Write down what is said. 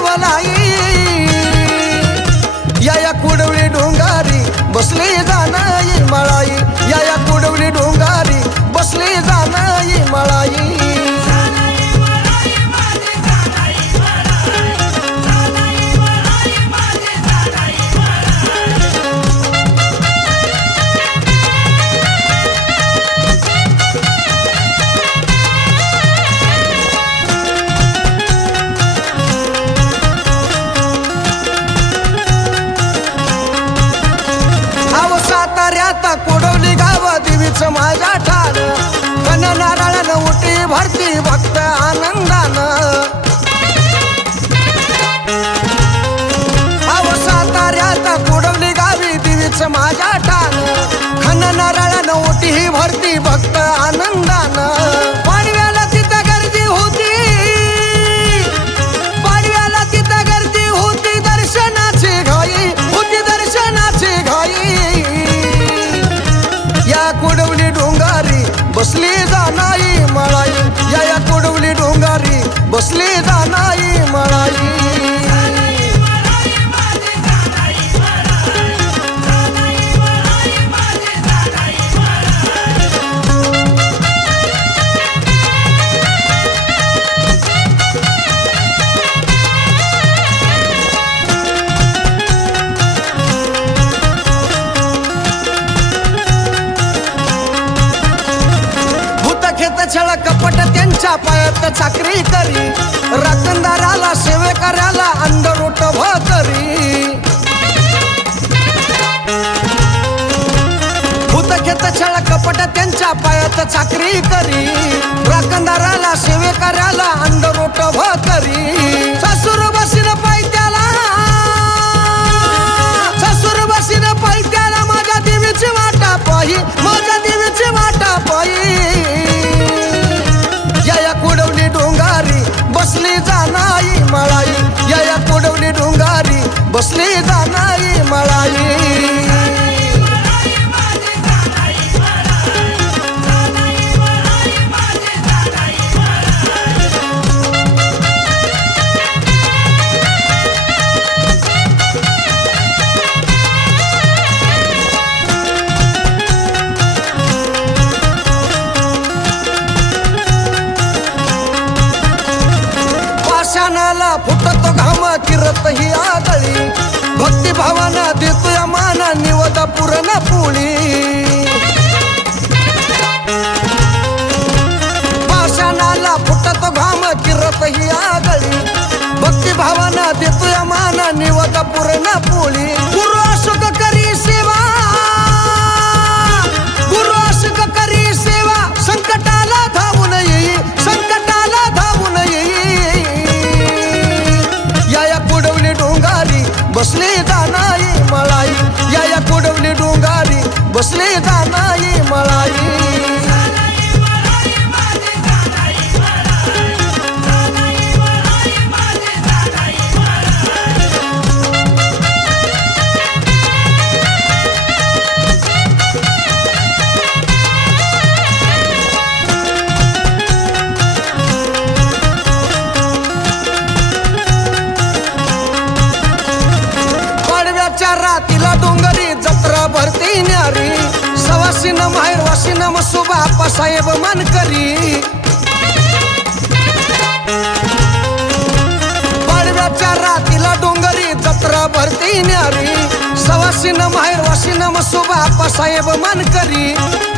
नवलाई या या कुडवळी डोंगारी बसली जाणार. माझ्या ठाण. कन नारायण उठी भरती भक्त आनंदानं. अव साताऱ्यात कुडवली गावी देवीच माझ्या ठाण. खन नारायण उठी ही भरती भक्त डोंगारी बसली त्यांच्या पायात चाकरी करी राखणदाराला सेवेकऱ्याला अंधरुट भकरी भूत खेत छळ कपट त्यांच्या पायात चाकरी करी राखणदाराला सेवेकऱ्याला भ तरी बसली जाणाई मळाई. या या कुडवली डोंगारी. बसली जाणाई मळाई. शानाला फुटतो घाम किरत ही आगळी. भक्ती भावाना देतोय माना निवद पुरण पुळी. पाषाणाला फुटतो घाम किरत ही आगळी. भक्ती भावाना देतोय माना निवद पुरण पोळी. रातीला डोंगरी जत्रा भरती न्यारी. सवासीन माहेर वासीन मसोबा आप्पासाहेब मानकरी. पाडव्याच्या रातीला डोंगरी जत्रा भरती न्यारी. सवासीन माहेर वासीन मसोबा आप्पासाहेब मानकरी. करी